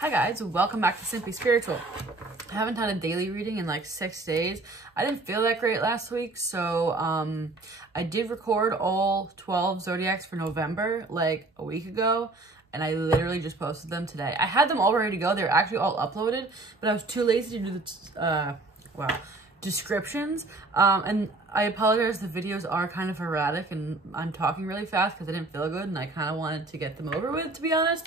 Hi guys, welcome back to Simply Spiritual. I haven't done a daily reading in like 6 days. I didn't feel that great last week, so I did record all 12 zodiacs for November like a week ago, and I literally just posted them today. I had them all ready to go. They're actually all uploaded, but I was too lazy to do the descriptions, and I apologize. The videos are kind of erratic and I'm talking really fast because I didn't feel good and I kind of wanted to get them over with, to be honest.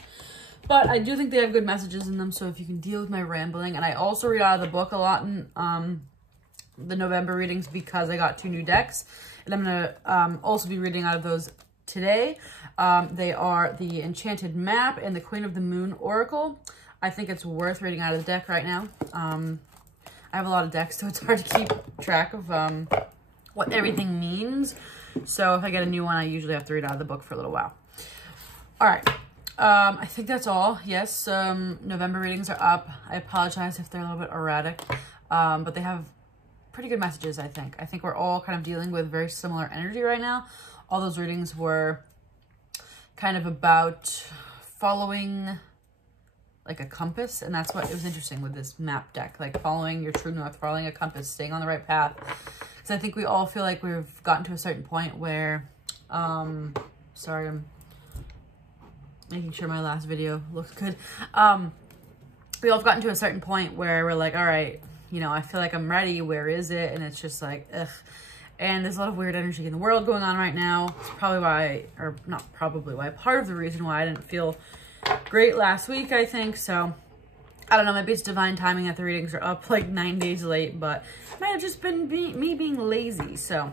But I do think they have good messages in them, so if you can deal with my rambling. And I also read out of the book a lot in the November readings because I got 2 new decks. And I'm going to also be reading out of those today. They are the Enchanted Map and the Queen of the Moon Oracle. I think it's worth reading out of the deck right now. I have a lot of decks, so it's hard to keep track of what everything means. So if I get a new one, I usually have to read out of the book for a little while. All right. I think that's all. Yes, November readings are up. I apologize if they're a little bit erratic, but they have pretty good messages, I think. I think we're all kind of dealing with very similar energy right now. All those readings were kind of about following like a compass, and that's what it was interesting with this map deck, like following your true north, following a compass, staying on the right path. Because I think we all feel like we've gotten to a certain point where, sorry, I'm making sure my last video looks good. We all have gotten to a certain point where we're like, all right, you know, I feel like I'm ready. Where is it? And it's just like, ugh. And there's a lot of weird energy in the world going on right now. It's probably why, or not probably why, part of the reason why I didn't feel great last week, I think. So I don't know, maybe it's divine timing that the readings are up like 9 days late, but it might have just been me being lazy. So,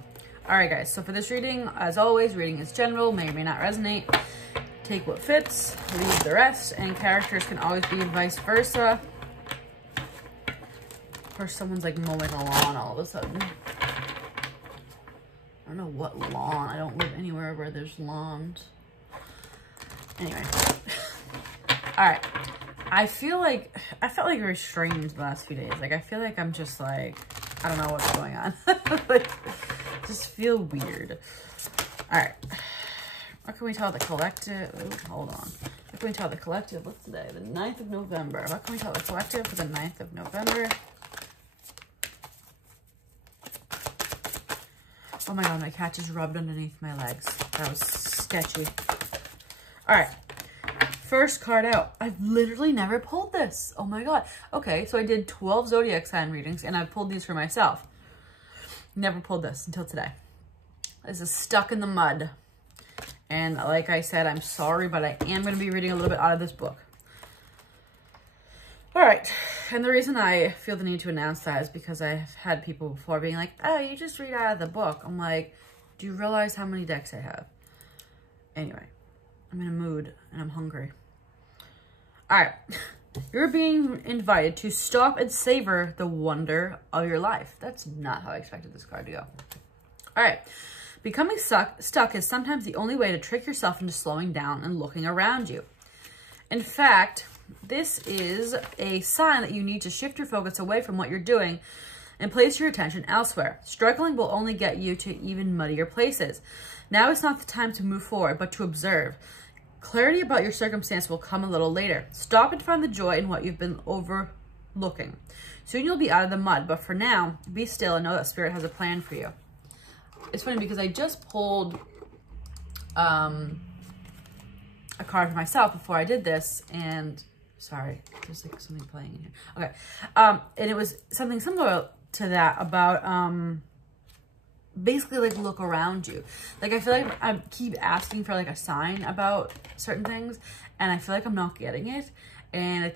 all right, guys. So for this reading, as always, reading is general, may or may not resonate. Take what fits, leave the rest, and characters can always be vice versa. Of course, someone's like mowing a lawn all of a sudden. I don't know what lawn. I don't live anywhere where there's lawns. Anyway. Alright. I felt like very strange the last few days. Like, I feel like I'm just like, I don't know what's going on. Like, just feel weird. Alright. What can we tell the collective? Ooh, hold on. What can we tell the collective? What's today? The 9th of November. What can we tell the collective for the 9th of November? Oh my god, my cat just rubbed underneath my legs. That was sketchy. Alright. First card out. I've literally never pulled this. Oh my god. Okay, so I did 12 zodiac sign readings and I've pulled these for myself. Never pulled this until today. This is Stuck in the Mud. And like I said, I'm sorry, but I am going to be reading a little bit out of this book. All right. And the reason I feel the need to announce that is because I've had people before being like, oh, you just read out of the book. I'm like, do you realize how many decks I have? Anyway, I'm in a mood and I'm hungry. All right. You're being invited to stop and savor the wonder of your life. That's not how I expected this card to go. All right. Becoming stuck is sometimes the only way to trick yourself into slowing down and looking around you. In fact, this is a sign that you need to shift your focus away from what you're doing and place your attention elsewhere. Struggling will only get you to even muddier places. Now is not the time to move forward, but to observe. Clarity about your circumstance will come a little later. Stop and find the joy in what you've been overlooking. Soon you'll be out of the mud, but for now, be still and know that Spirit has a plan for you. It's funny because I just pulled a card for myself before I did this, and sorry, there's like something playing in here. Okay, and it was something similar to that about basically like look around you. Like I feel like I keep asking for like a sign about certain things, and I feel like I'm not getting it, and I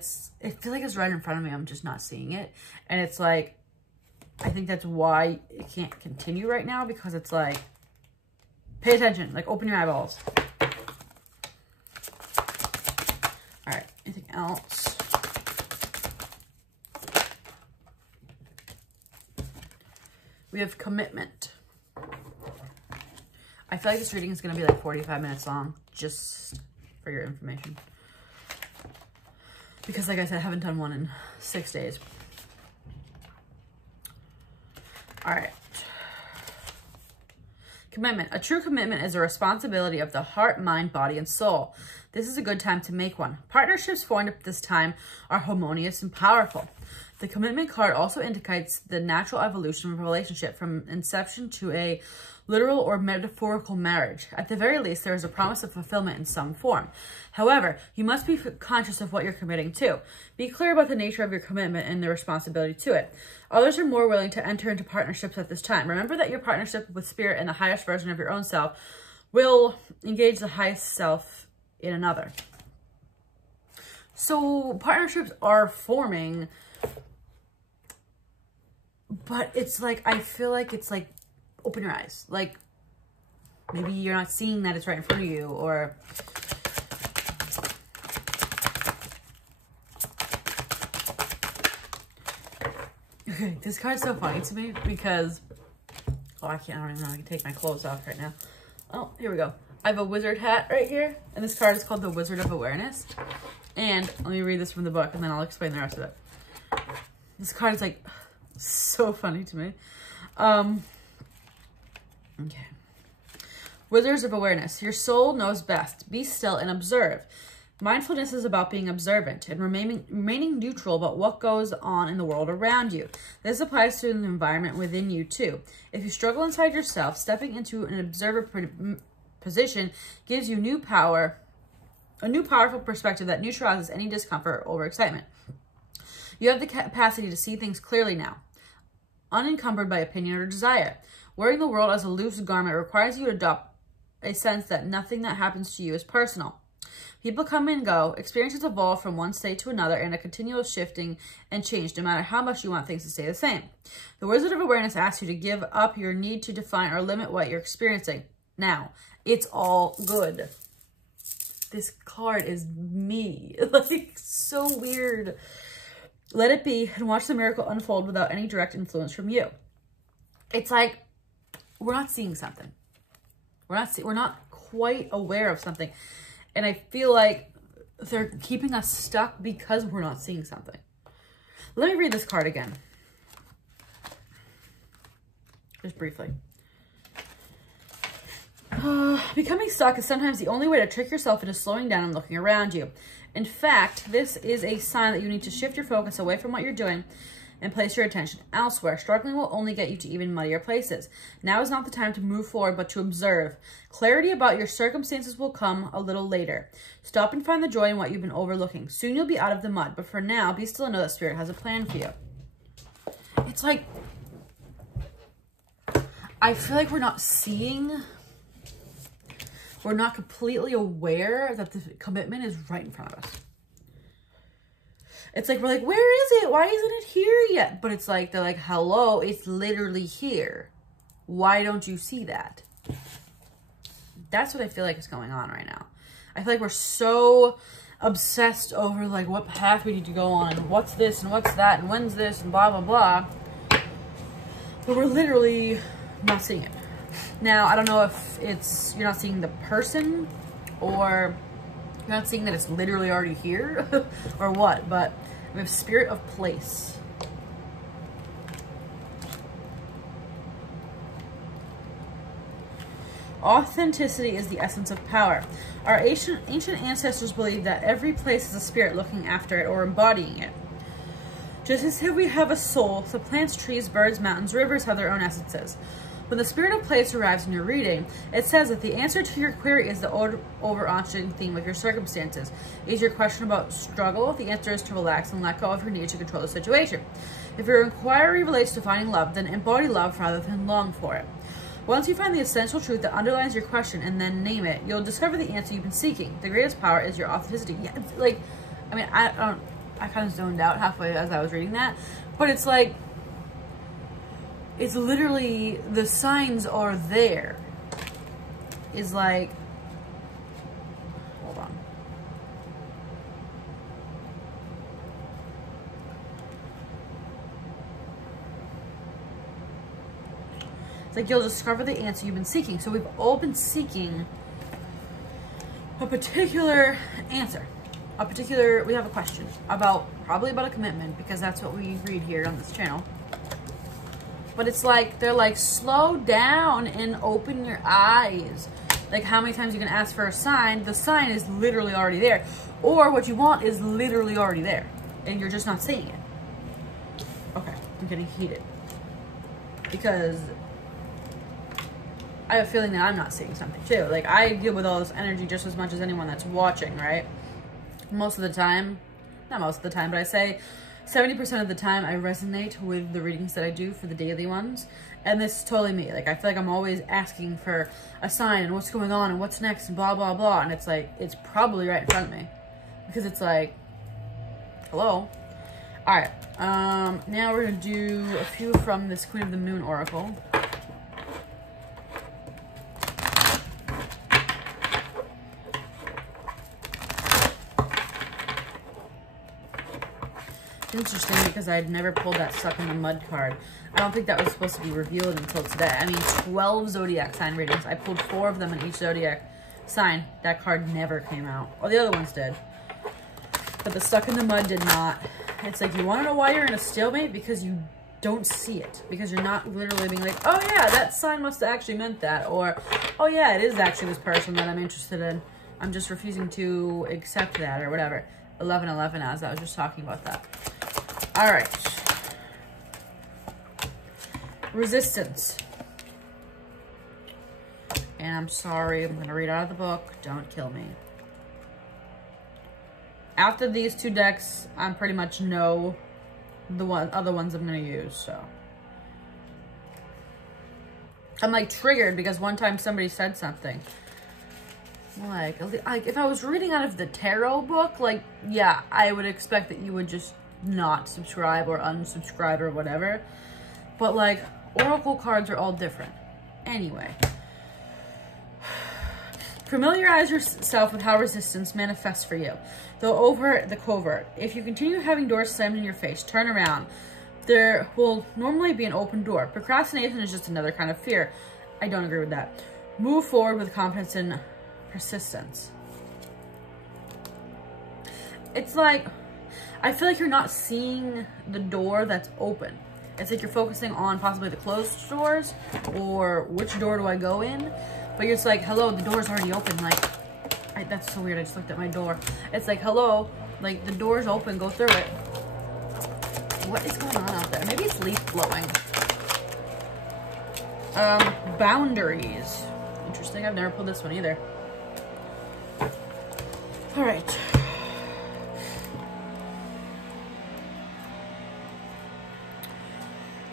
feel like it's right in front of me. I'm just not seeing it, and it's like, I think that's why it can't continue right now, because it's like, pay attention, like open your eyeballs. All right, anything else? We have commitment. I feel like this reading is going to be like 45 minutes long, just for your information. Because like I said, I haven't done one in 6 days. All right. Commitment. A true commitment is a responsibility of the heart, mind, body, and soul. This is a good time to make one. Partnerships formed at this time are harmonious and powerful. The commitment card also indicates the natural evolution of a relationship from inception to a literal or metaphorical marriage. At the very least, there is a promise of fulfillment in some form. However, you must be conscious of what you're committing to. Be clear about the nature of your commitment and the responsibility to it. Others are more willing to enter into partnerships at this time. Remember that your partnership with spirit and the highest version of your own self will engage the highest self in another. So partnerships are forming, but it's like, I feel like it's like, open your eyes. Like, maybe you're not seeing that it's right in front of you, or okay, this card's so funny to me because, oh, I don't even know, I can take my clothes off right now. Oh, here we go. I have a wizard hat right here, and this card is called the Wizard of Awareness. And let me read this from the book, and then I'll explain the rest of it. This card is like so funny to me. Okay. Wizards of Awareness. Your soul knows best. Be still and observe. Mindfulness is about being observant and remaining neutral about what goes on in the world around you. This applies to the environment within you too. If you struggle inside yourself, stepping into an observer position gives you a new powerful perspective that neutralizes any discomfort or overexcitement. You have the capacity to see things clearly now, unencumbered by opinion or desire. Wearing the world as a loose garment requires you to adopt a sense that nothing that happens to you is personal. People come and go, experiences evolve from one state to another in a continual shifting and change, no matter how much you want things to stay the same. The Wizard of Awareness asks you to give up your need to define or limit what you're experiencing. Now, it's all good. This card is me. Like, so weird. Let it be and watch the miracle unfold without any direct influence from you. It's like, we're not seeing something. We're not quite aware of something. And I feel like they're keeping us stuck because we're not seeing something. Let me read this card again. Just briefly. Becoming stuck is sometimes the only way to trick yourself into slowing down and looking around you. In fact, this is a sign that you need to shift your focus away from what you're doing and place your attention elsewhere. Struggling will only get you to even muddier places. Now is not the time to move forward, but to observe. Clarity about your circumstances will come a little later. Stop and find the joy in what you've been overlooking. Soon you'll be out of the mud, but for now, be still and know that Spirit has a plan for you. It's like, I feel like we're not seeing, we're not completely aware that the commitment is right in front of us. It's like, we're like, where is it? Why isn't it here yet? But it's like, they're like, hello, it's literally here. Why don't you see that? That's what I feel like is going on right now. I feel like we're so obsessed over like what path we need to go on and what's this and what's that and when's this and blah, blah, blah. But we're literally not seeing it. Now, I don't know if it's, you're not seeing the person or you're not seeing that it's literally already here or what, but we have Spirit of Place. Authenticity is the essence of power. Our ancient ancestors believed that every place is a spirit looking after it or embodying it. Just as if we have a soul, so plants, trees, birds, mountains, rivers have their own essences. When the Spirit of Place arrives in your reading, it says that the answer to your query is the overarching theme of your circumstances. Is your question about struggle? The answer is to relax and let go of your need to control the situation. If your inquiry relates to finding love, then embody love rather than long for it. Once you find the essential truth that underlies your question and then name it, you'll discover the answer you've been seeking. The greatest power is your authenticity. Yeah, like, I mean, I kind of zoned out halfway as I was reading that, but it's like, it's literally, the signs are there. Is like, hold on. It's like you'll discover the answer you've been seeking. So we've all been seeking a particular answer. We have a question about, probably about a commitment, because that's what we read here on this channel. But it's like, they're like, slow down and open your eyes. Like, how many times you can ask for a sign, the sign is literally already there. Or what you want is literally already there, and you're just not seeing it. Okay, I'm getting heated. Because I have a feeling that I'm not seeing something too. Like, I deal with all this energy just as much as anyone that's watching, right? Most of the time, not most of the time, but I say 70% of the time I resonate with the readings that I do for the daily ones. And this is totally me. Like, I feel like I'm always asking for a sign and what's going on and what's next and blah, blah, blah. And it's like, it's probably right in front of me. Because it's like, hello? All right. Now we're going to do a few from this Queen of the Moon Oracle. Interesting, because I had never pulled that Stuck in the Mud card. I don't think that was supposed to be revealed until today. I mean, 12 zodiac sign readings. I pulled 4 of them in each zodiac sign. That card never came out. Well, the other ones did. But the Stuck in the Mud did not. It's like, you want to know why you're in a stalemate? Because you don't see it. Because you're not literally being like, oh yeah, that sign must have actually meant that. Or, oh yeah, it is actually this person that I'm interested in. I'm just refusing to accept that or whatever. 11/11 as I was just talking about that. All right. Resistance. And I'm sorry, I'm going to read out of the book. Don't kill me. After these 2 decks, I pretty much know the other ones I'm going to use, so. I'm like triggered because one time somebody said something. Like if I was reading out of the tarot book, like, yeah, I would expect that you would just not subscribe or unsubscribe or whatever. But like, oracle cards are all different. Anyway. Familiarize yourself with how resistance manifests for you. The overt, the covert. If you continue having doors slammed in your face, turn around. There will normally be an open door. Procrastination is just another kind of fear. I don't agree with that. Move forward with confidence and persistence. It's like, I feel like you're not seeing the door that's open. It's like you're focusing on possibly the closed doors or which door do I go in, but you're just like, hello, the door's already open. Like, that's so weird. I just looked at my door. It's like, hello, like the door's open, go through it. What is going on out there? Maybe it's leaf blowing. Boundaries. Interesting. I've never pulled this one either. All right.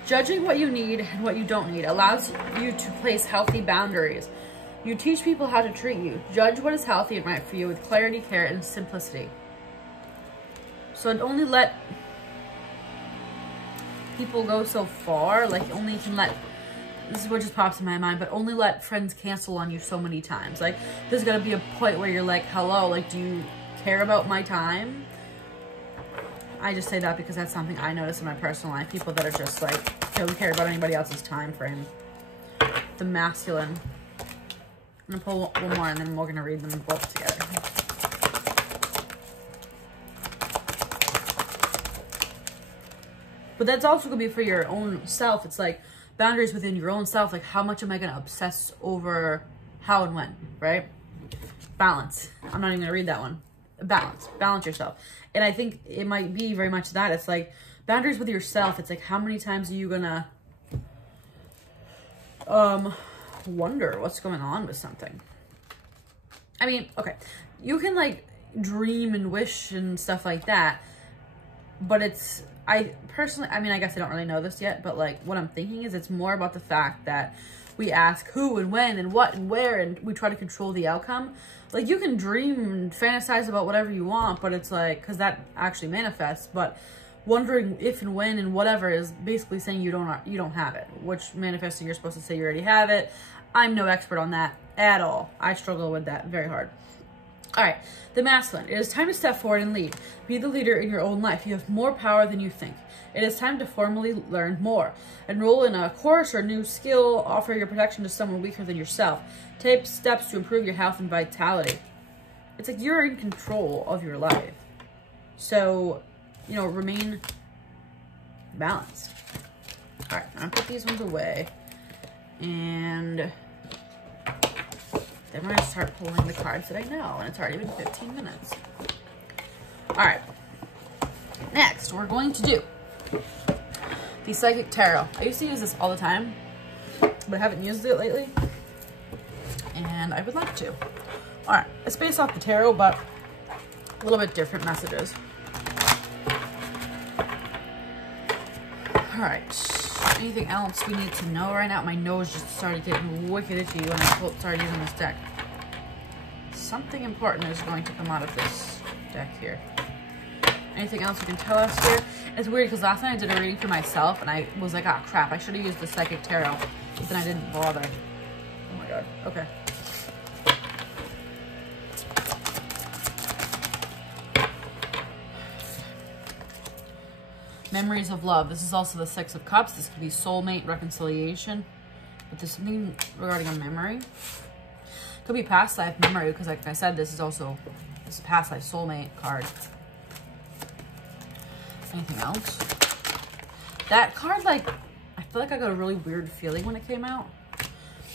Judging what you need and what you don't need allows you to place healthy boundaries. You teach people how to treat you. Judge what is healthy and right for you with clarity, care, and simplicity. So I'd only let people go so far. Like, only you can let, this is what just pops in my mind, but only let friends cancel on you so many times. Like, there's got to be a point where you're like, hello, like, do you care about my time? I just say that because that's something I notice in my personal life. People that are just like, don't care about anybody else's time frame. The masculine. I'm gonna pull one more and then we're gonna read them both together. But that's also gonna be for your own self. It's like boundaries within your own self. Like, how much am I gonna obsess over how and when, right? Balance. I'm not even gonna read that one. Balance yourself. And I think it might be very much that. It's like boundaries with yourself. It's like, how many times are you gonna wonder what's going on with something? I mean, okay, you can like dream and wish and stuff like that, but it's, I personally, I mean, I guess I don't really know this yet, but like what I'm thinking is it's more about the fact that we ask who and when and what and where, and we try to control the outcome. Like, you can dream and fantasize about whatever you want, but it's like, because that actually manifests, but wondering if and when and whatever is basically saying you don't have it, which manifesting, you're supposed to say you already have it. I'm no expert on that at all. I struggle with that very hard. All right, the masculine. It is time to step forward and lead. Be the leader in your own life. You have more power than you think. It is time to formally learn more. Enroll in a course or new skill. Offer your protection to someone weaker than yourself. Take steps to improve your health and vitality. It's like you're in control of your life. So, you know, remain balanced. All right, I'm gonna put these ones away. And Then we're going to start pulling the cards that I know, and it's already been 15 minutes. All right. Next, we're going to do the Psychic Tarot. I used to use this all the time, but I haven't used it lately, and I would like to. All right, it's based off the tarot, but a little bit different messages. All right, anything else we need to know right now? My nose just started getting wicked itchy when I started using this deck. Something important is going to come out of this deck here. Anything else you can tell us here? It's weird because last night I did a reading for myself and I was like, ah, crap, I should have used the Psychic Tarot, but then I didn't bother. Oh my god, okay. Memories of love. This is also the Six of Cups. This could be soulmate, reconciliation, but there's something regarding a memory. Could be past life memory because, like I said, this is past life soulmate card. Anything else? That card, like, I feel like I got a really weird feeling when it came out.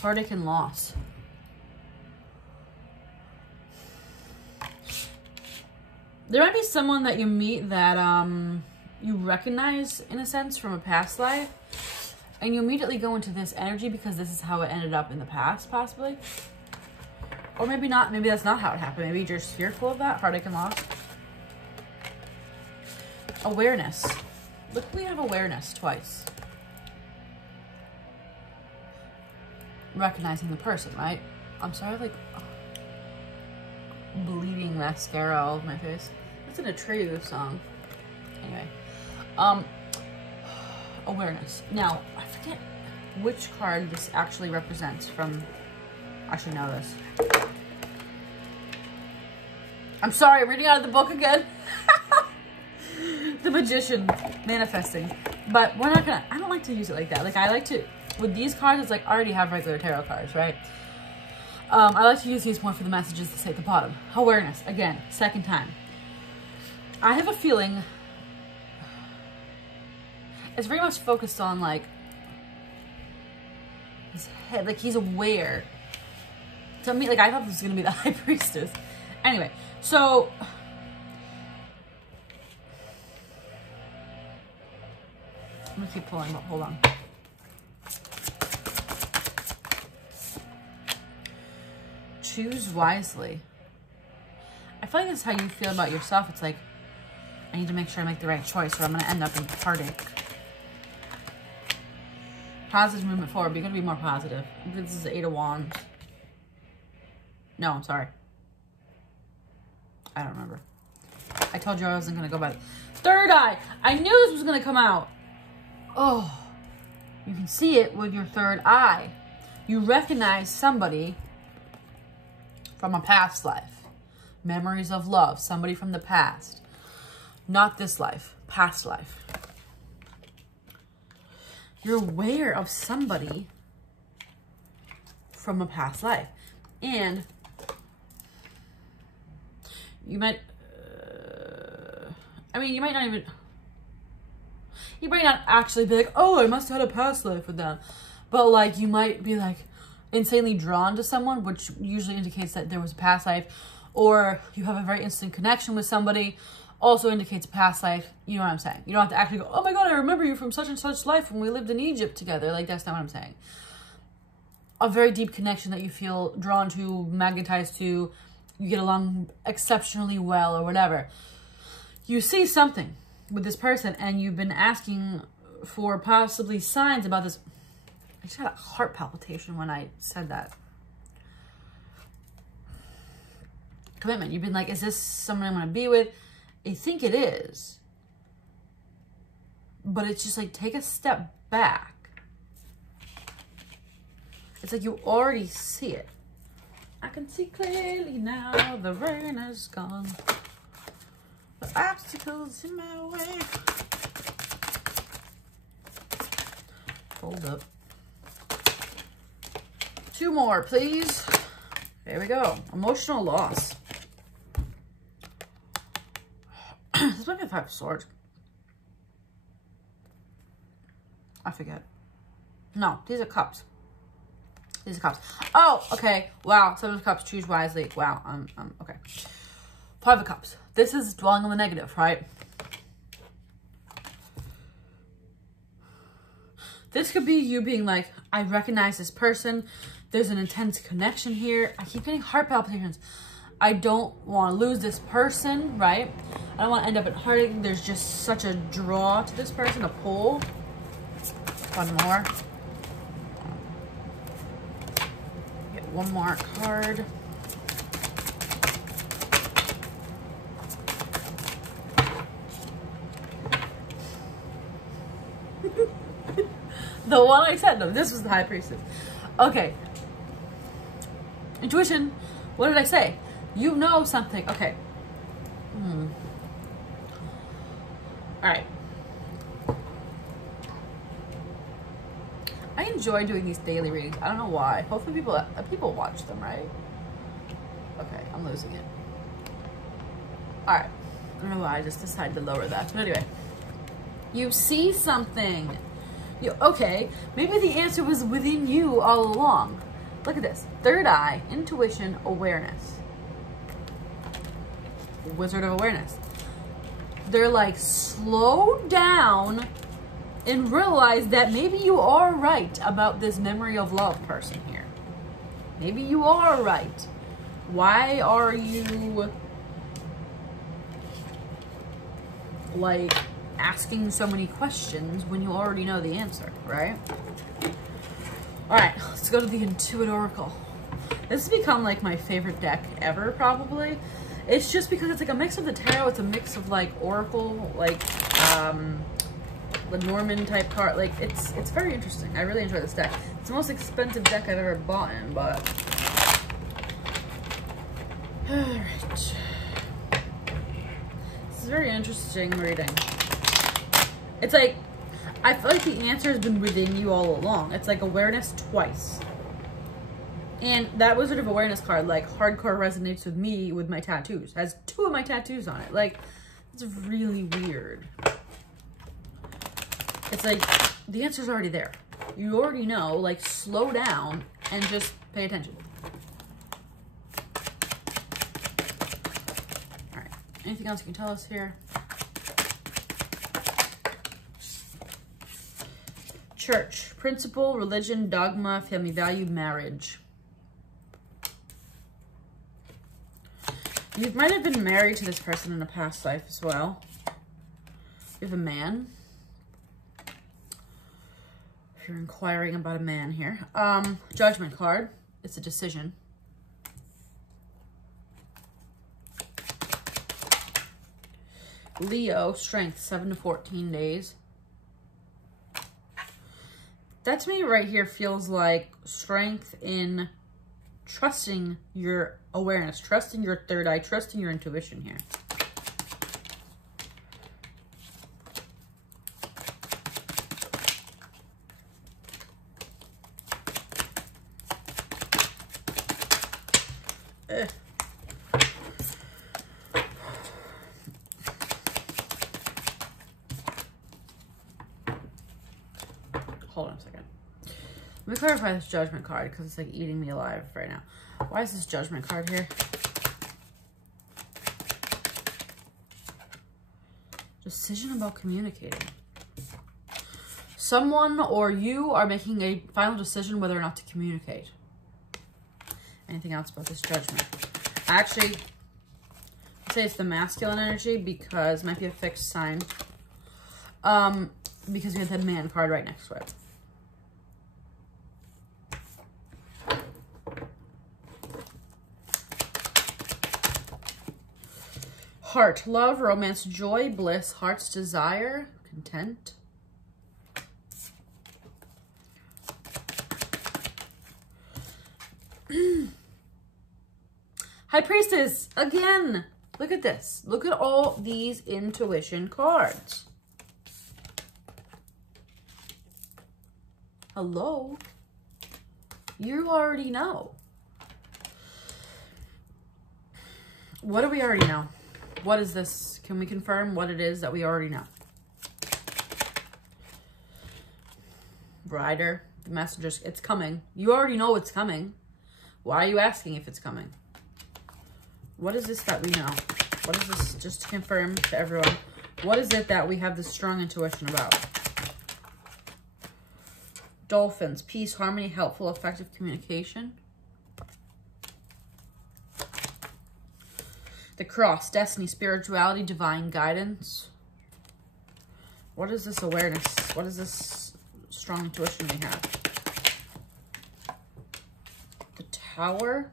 Heartache and loss. There might be someone that you meet that you recognize in a sense from a past life, and you immediately go into this energy because this is how it ended up in the past, possibly. Or maybe not. Maybe that's not how it happened. Maybe you're just fearful of that. Heartache and loss. Awareness. Look, we have awareness twice. Recognizing the person, right? I'm sorry, like, bleeding mascara all over my face. That's an Atreyu song. Anyway. Awareness. Now, I forget which card this actually represents from. I should know this. I'm sorry, I'm reading out of the book again. The Magician, manifesting. But we're not gonna, I don't like to use it like that. Like, I like to, with these cards, it's like I already have regular tarot cards, right? I like to use these more for the messages that say at the bottom. Awareness, again, second time. I have a feeling it's very much focused on, like, his head, like he's aware. To me, like, I thought this was gonna be the High Priestess. Anyway, so I'm gonna keep pulling, but hold on. Choose wisely. I feel like this is how you feel about yourself. It's like, I need to make sure I make the right choice or I'm gonna end up in heartache. Positive movement forward, but you're gonna be more positive. This is the Eight of Wands. No, I'm sorry. I don't remember. I told you I wasn't gonna go by the third eye. I knew this was gonna come out. Oh, you can see it with your third eye. You recognize somebody from a past life. Memories of love, somebody from the past. Not this life, past life. You're aware of somebody from a past life. And you might, I mean, you might not actually be like, oh, I must have had a past life with them. But, like, you might be, like, insanely drawn to someone, which usually indicates that there was a past life. Or you have a very instant connection with somebody, also indicates a past life. You know what I'm saying? You don't have to actually go, oh my god, I remember you from such and such life when we lived in Egypt together. Like, that's not what I'm saying. A very deep connection that you feel drawn to, magnetized to, you get along exceptionally well or whatever. You see something with this person and you've been asking for possibly signs about this. I just had a heart palpitation when I said that. Commitment. You've been like, is this someone I'm going to be with? I think it is. But it's just like, take a step back. It's like you already see it. I can see clearly now, the rain is gone. The obstacles in my way. Hold up. 2 more, please. There we go. Emotional loss. This might be a 5 of Swords. I forget. No, these are Cups. Ace of Cups. Oh, okay. Wow. Seven of Cups. Choose wisely. Wow. Okay. Five of Cups. This is dwelling on the negative, right? This could be you being like, I recognize this person. There's an intense connection here. I keep getting heart palpitations. I don't want to lose this person, right? I don't want to end up in heartache. There's just such a draw to this person, a pull. One more. Get one more card. The one I said, no, this was the High Priestess. Okay. Intuition. What did I say? You know something. Okay. Alright. I enjoy doing these daily readings. I don't know why. Hopefully people watch them, right? Okay, I'm losing it. Alright. I don't know why I just decided to lower that. But anyway. You see something. Okay, maybe the answer was within you all along. Look at this. Third eye, intuition, awareness. Wizard of Awareness. They're like, slow down and realize that maybe you are right about this memory of love person here. Maybe you are right. Why are you like asking so many questions when you already know the answer, right? All right, let's go to the Intuit Oracle. This has become like my favorite deck ever, probably. It's just because it's like a mix of the tarot. It's a mix of like Oracle, like the Norman type card. Like it's very interesting. I really enjoy this deck. It's the most expensive deck I've ever bought in, but all right. This is a very interesting reading. It's like, I feel like the answer has been within you all along. It's like awareness twice. And that Wizard of Awareness card, like, hardcore resonates with me with my tattoos. Has 2 of my tattoos on it. Like, it's really weird. It's like, the answer's already there. You already know, like, slow down and just pay attention. All right. Anything else you can tell us here? Church, principle, religion, dogma, family value, marriage. You might have been married to this person in a past life as well. You have a man. If you're inquiring about a man here. Judgment card. It's a decision. Leo, strength, 7 to 14 days. That to me right here feels like strength in trusting your awareness, trusting your third eye, trusting your intuition here. Hold on a second. Let me clarify this judgment card because it's like eating me alive right now. Why is this judgment card here? Decision about communicating. Someone or you are making a final decision whether or not to communicate. Anything else about this judgment? Actually, I'd say it's the masculine energy because it might be a fixed sign. Because you have the man card right next to it. Heart, love, romance, joy, bliss, heart's desire, content. High Priestess, again. Look at this. Look at all these intuition cards. Hello? You already know. What do we already know? What is this? Can we confirm what it is that we already know? Rider, The message, it's coming. You already know it's coming. Why are you asking if it's coming? What is this that we know? What is this, just to confirm to everyone, what is it that we have this strong intuition about? Dolphins, peace, harmony, helpful, effective communication. The cross, destiny, spirituality, divine guidance. What is this awareness? What is this strong intuition we have? The Tower.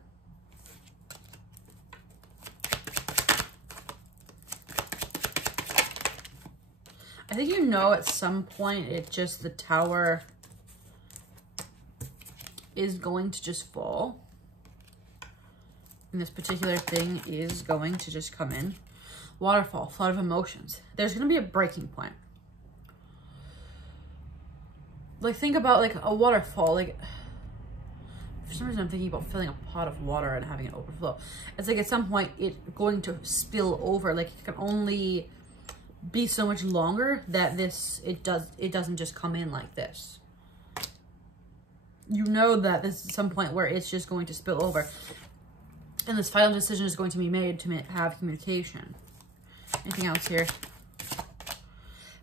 I think you know at some point the Tower is going to just fall. And this particular thing is going to just come in. Waterfall, flood of emotions. There's going to be a breaking point. Like, think about like a waterfall. Like, for some reason I'm thinking about filling a pot of water and having it overflow. It's like at some point it's going to spill over. Like, it can only be so much longer that it doesn't just come in like this. You know that this is some point where it's just going to spill over. And this final decision is going to be made to have communication. Anything else here?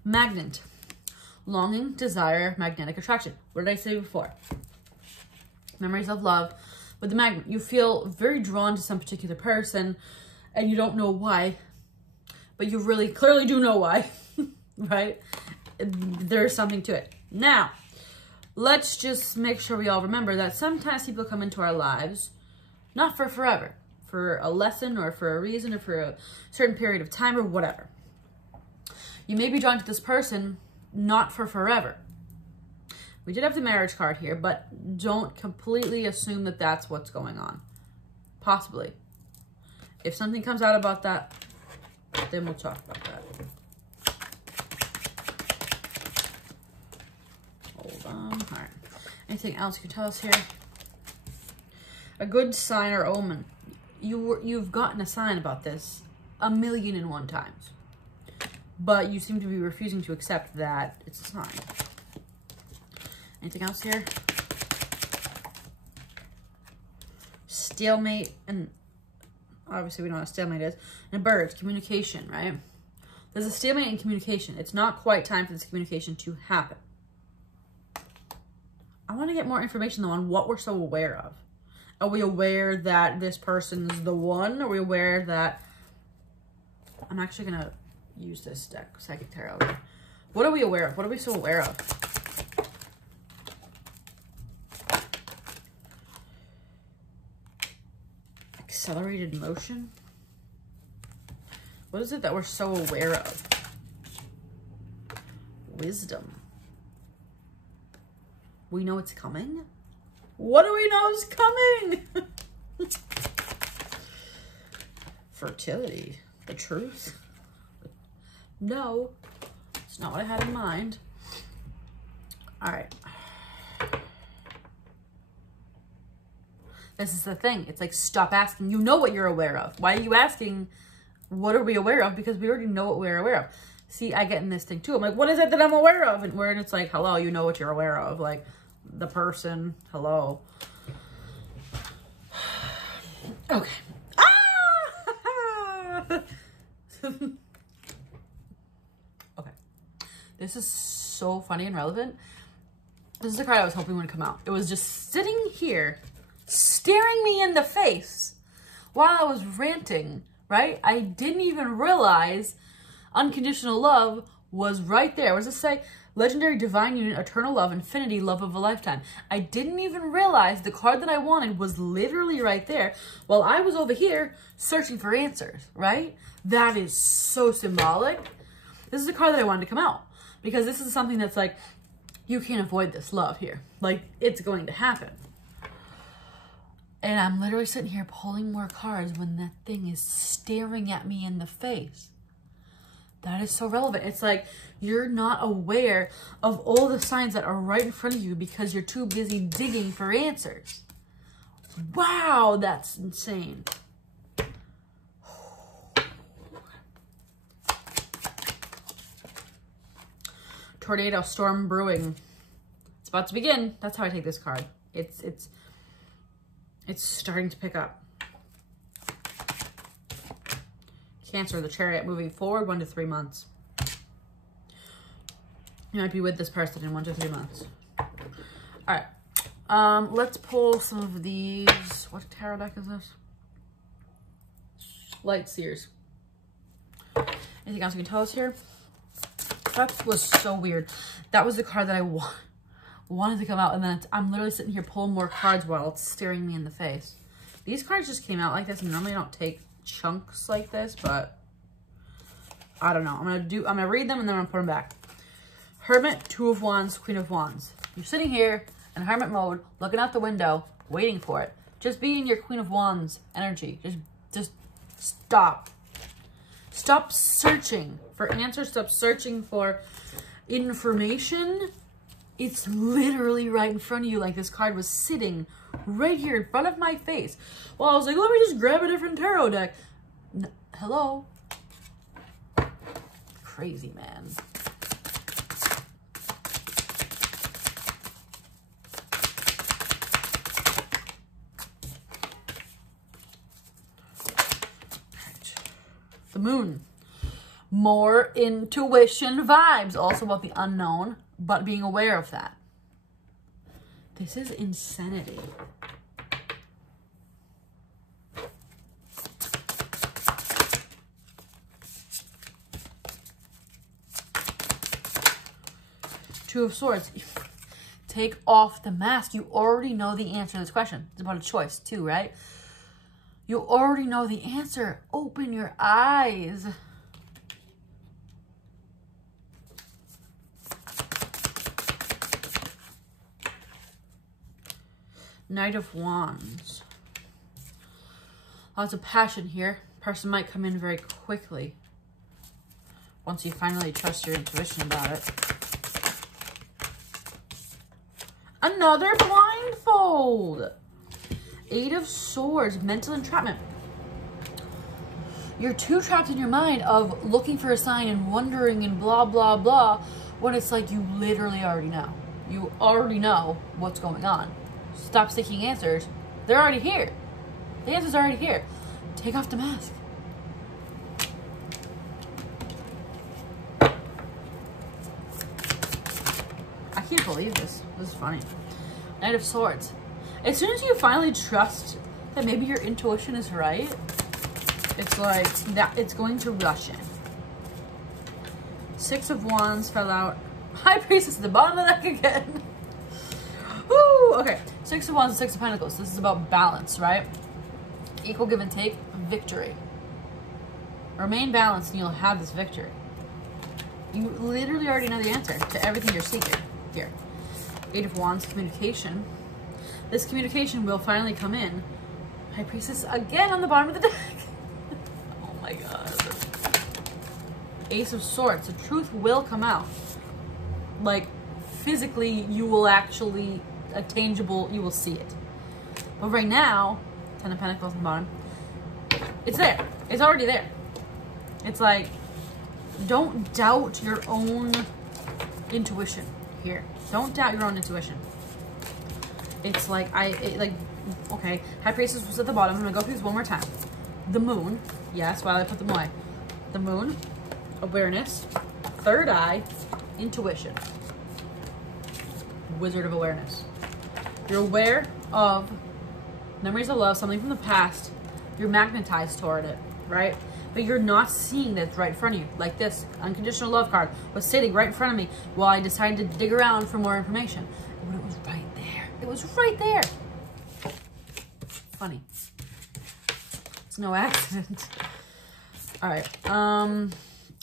Magnet. Longing, desire, magnetic attraction. What did I say before? Memories of love. With the magnet, you feel very drawn to some particular person and you don't know why. But you really clearly do know why. Right? There's something to it. Now, let's just make sure we all remember that sometimes people come into our lives not for forever, for a lesson or for a reason or for a certain period of time or whatever. You may be drawn to this person not for forever. We did have the marriage card here, but don't completely assume that that's what's going on. Possibly. If something comes out about that, then we'll talk about that. Hold on. All right. Anything else you can tell us here? A good sign or omen. You've gotten a sign about this 1,000,001 times. But you seem to be refusing to accept that it's a sign. Anything else here? Stalemate, and obviously we know what a stalemate is. And birds, communication, right? There's a stalemate in communication. It's not quite time for this communication to happen. I want to get more information though on what we're so aware of. Are we aware that this person's the one? Are we aware that... I'm actually going to use this deck, Sagittarius. What are we aware of? What are we so aware of? Accelerated motion? What is it that we're so aware of? Wisdom. We know it's coming? What do we know is coming? Fertility. The truth? No. It's not what I had in mind. All right. This is the thing. It's like, stop asking. You know what you're aware of. Why are you asking, what are we aware of? Because we already know what we're aware of. See, I get in this thing too. I'm like, what is it that I'm aware of? And where it's like, hello, you know what you're aware of. Like, the person, hello. Okay. Ah! Okay. This is so funny and relevant. This is the card I was hoping would come out. It was just sitting here, staring me in the face while I was ranting, right? I didn't even realize unconditional love was right there. What does it say? Legendary divine union, eternal love, infinity, love of a lifetime. I didn't even realize the card that I wanted was literally right there while I was over here searching for answers, right? That is so symbolic. This is the card that I wanted to come out because this is something that's like, you can't avoid this love here. Like, it's going to happen. And I'm literally sitting here pulling more cards when that thing is staring at me in the face. That is so relevant. It's like you're not aware of all the signs that are right in front of you because you're too busy digging for answers. Wow, that's insane. Tornado, storm brewing. It's about to begin. That's how I take this card. It's starting to pick up. Cancer, the Chariot, moving forward 1 to 3 months. You might be with this person in 1 to 3 months. All right. Let's pull some of these. What tarot deck is this? Light Seers. Anything else you can tell us here? That was so weird. That was the card that I wanted to come out, and then I'm literally sitting here pulling more cards while it's staring me in the face. These cards just came out like this, and normally I don't take chunks like this, but I don't know. I'm gonna read them and then I'm gonna put them back. Hermit, Two of Wands, Queen of Wands. You're sitting here in hermit mode, looking out the window, waiting for it. Just be in your Queen of Wands energy. Just stop. Stop searching for answers. Stop searching for information. It's literally right in front of you, like this card was sitting right here in front of my face. Well, I was like, let me just grab a different tarot deck. Hello? Crazy, man. The Moon. More intuition vibes. Also about the unknown, but being aware of that. This is insanity. Two of Swords. Take off the mask. You already know the answer to this question. It's about a choice too, right? You already know the answer. Open your eyes. Knight of Wands. Lots of passion here. Person might come in very quickly once you finally trust your intuition about it. Another blindfold. Eight of Swords, mental entrapment. You're too trapped in your mind of looking for a sign and wondering and blah, blah, blah, when it's like you literally already know. You already know what's going on. Stop seeking answers. They're already here. The answer's already here. Take off the mask. I can't believe this. This is funny. Knight of Swords. As soon as you finally trust that maybe your intuition is right, it's like that it's going to rush in. Six of Wands fell out. High Priestess at the bottom of the deck again. Woo! Okay. Six of Wands and Six of Pentacles. This is about balance, right? Equal give and take. Victory. Remain balanced and you'll have this victory. You literally already know the answer to everything you're seeking here. Eight of Wands, communication. This communication will finally come in. High Priestess again on the bottom of the deck. Oh my god. Ace of Swords. The truth will come out. Like, physically, you will actually, you will see it. But right now, Ten of Pentacles on the bottom, it's there. It's already there. It's like, don't doubt your own intuition here. Don't doubt your own intuition. It's like, okay, High Priestess was at the bottom. I'm gonna go through this one more time. The Moon, yes, while I put them away. The Moon, awareness, third eye, intuition. Wizard of Awareness. You're aware of memories of love, something from the past. You're magnetized toward it, right? But you're not seeing that right in front of you. Like this unconditional love card was sitting right in front of me while I decided to dig around for more information. But it was right there. It was right there. Funny. It's no accident. All right.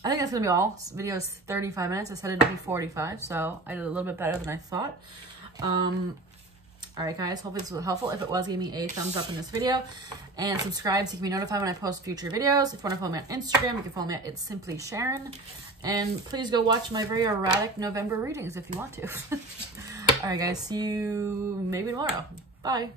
I think that's gonna be all. This video is 35 minutes. I said it'd be 45, so I did a little bit better than I thought. All right, guys, hope this was helpful. If it was, give me a thumbs up in this video and subscribe so you can be notified when I post future videos. If you want to follow me on Instagram, you can follow me at It's Simply Sharon. And please go watch my very erratic November readings if you want to. All right, guys, see you maybe tomorrow. Bye.